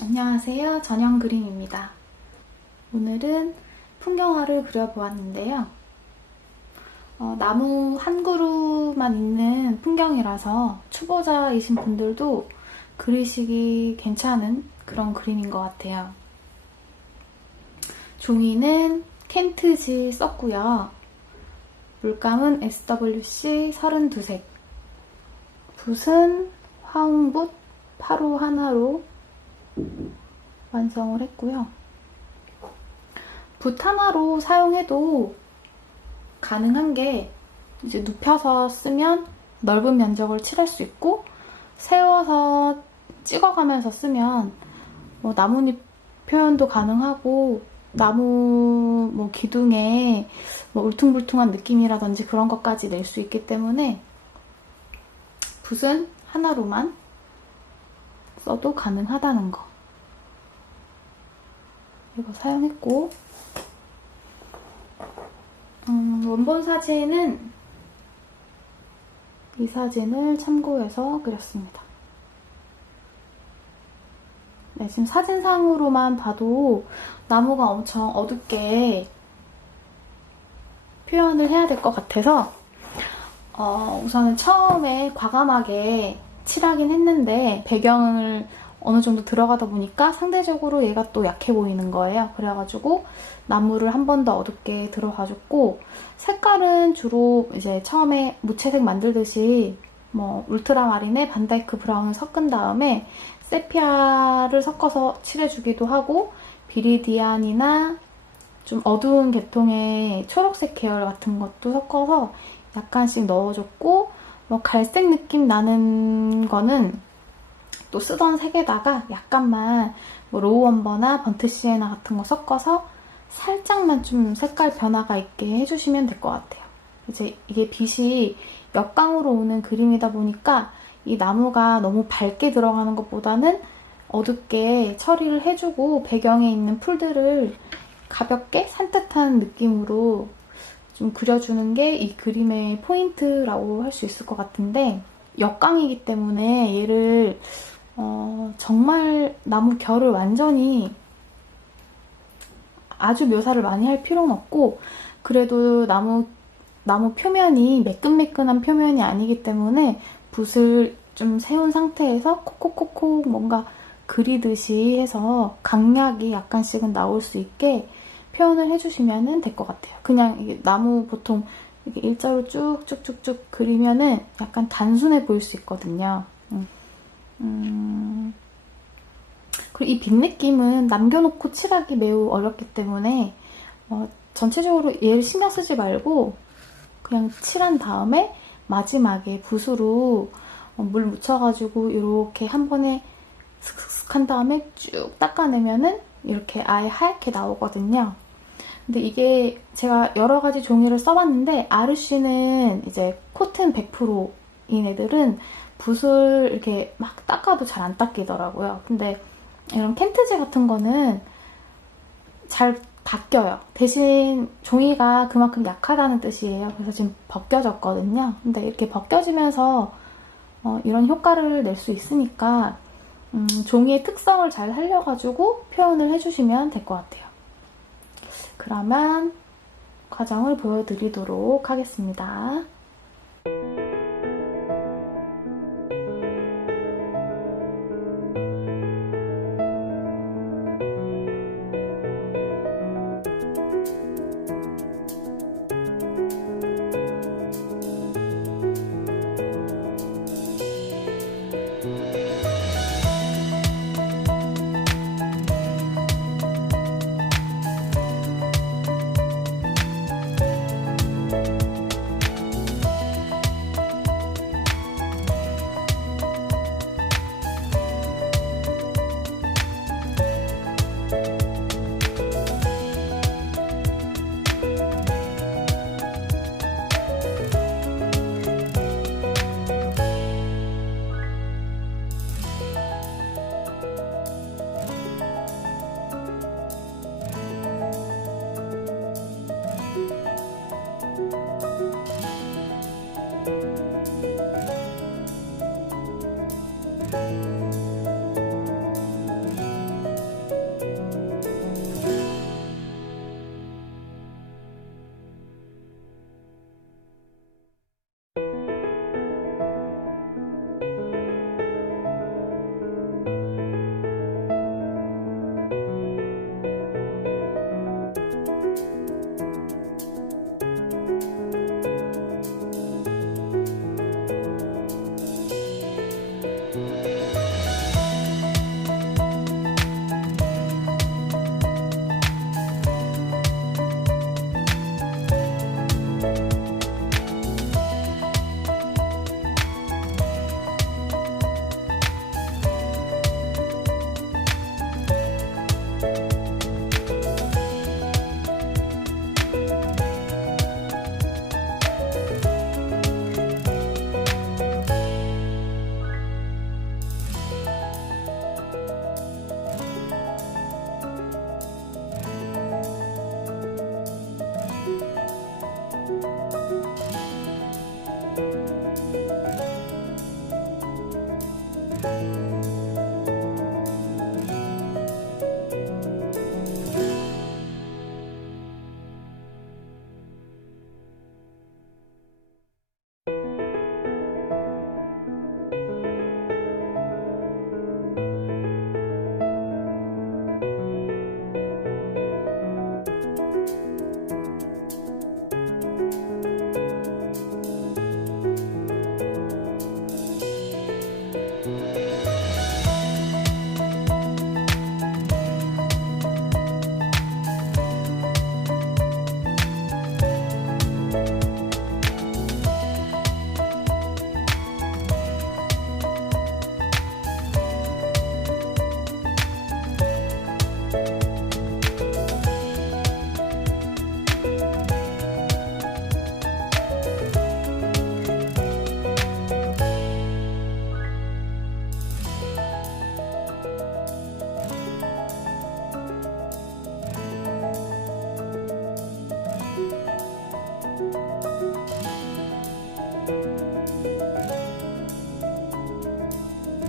안녕하세요. 전형 그림입니다. 오늘은 풍경화를 그려보았는데요. 어, 나무 한 그루만 있는 풍경이라서 초보자이신 분들도 그리시기 괜찮은 그런 그림인 것 같아요. 종이는 켄트지 썼고요. 물감은 SWC 32색. 붓은 화웅붓 8호 하나로 완성을 했고요. 붓 하나로 사용해도 가능한 게 이제 눕혀서 쓰면 넓은 면적을 칠할 수 있고 세워서 찍어가면서 쓰면 뭐 나뭇잎 표현도 가능하고 나무 뭐 기둥에 뭐 울퉁불퉁한 느낌이라든지 그런 것까지 낼 수 있기 때문에 붓은 하나로만 써도 가능하다는 거. 이거 사용했고, 음, 원본 사진은 이 사진을 참고해서 그렸습니다. 네, 지금 사진상으로만 봐도 나무가 엄청 어둡게 표현을 해야 될 것 같아서 어, 우선은 처음에 과감하게 칠하긴 했는데 배경을 어느 정도 들어가다 보니까 상대적으로 얘가 또 약해 보이는 거예요. 그래가지고 나무를 한 번 더 어둡게 들어가줬고 색깔은 주로 이제 처음에 무채색 만들듯이 뭐 울트라마린에 반다이크 브라운을 섞은 다음에 세피아를 섞어서 칠해주기도 하고 비리디안이나 좀 어두운 계통의 초록색 계열 같은 것도 섞어서 약간씩 넣어줬고 뭐 갈색 느낌 나는 거는 또 쓰던 색에다가 약간만 뭐 로우 엄버나 번트 시에나 같은 거 섞어서 살짝만 좀 색깔 변화가 있게 해주시면 될 것 같아요. 이제 이게 빛이 역광으로 오는 그림이다 보니까 이 나무가 너무 밝게 들어가는 것보다는 어둡게 처리를 해주고 배경에 있는 풀들을 가볍게 산뜻한 느낌으로 좀 그려주는 게 이 그림의 포인트라고 할 수 있을 것 같은데 역광이기 때문에 얘를 어, 정말 나무 결을 완전히 아주 묘사를 많이 할 필요는 없고 그래도 나무 나무 표면이 매끈매끈한 표면이 아니기 때문에 붓을 좀 세운 상태에서 콕콕콕콕 뭔가 그리듯이 해서 강약이 약간씩은 나올 수 있게 표현을 해주시면 될 것 같아요. 그냥 나무 보통 일자로 쭉쭉쭉쭉 그리면은 약간 단순해 보일 수 있거든요. 음. 음. 그리고 이 빛 느낌은 남겨놓고 칠하기 매우 어렵기 때문에 어, 전체적으로 얘를 신경 쓰지 말고 그냥 칠한 다음에 마지막에 붓으로 어, 물 묻혀가지고 이렇게 한 번에 슥슥슥 한 다음에 쭉 닦아내면은 이렇게 아예 하얗게 나오거든요. 근데 이게 제가 여러 가지 종이를 써봤는데 아르쉬는 이제 코튼 100%인 애들은 붓을 이렇게 막 닦아도 잘 안 닦이더라고요. 근데 이런 켄트지 같은 거는 잘 닦여요. 대신 종이가 그만큼 약하다는 뜻이에요. 그래서 지금 벗겨졌거든요. 근데 이렇게 벗겨지면서 어, 이런 효과를 낼 수 있으니까 음, 종이의 특성을 잘 살려가지고 표현을 해주시면 될 것 같아요. 그러면 과정을 보여드리도록 하겠습니다.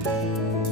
Música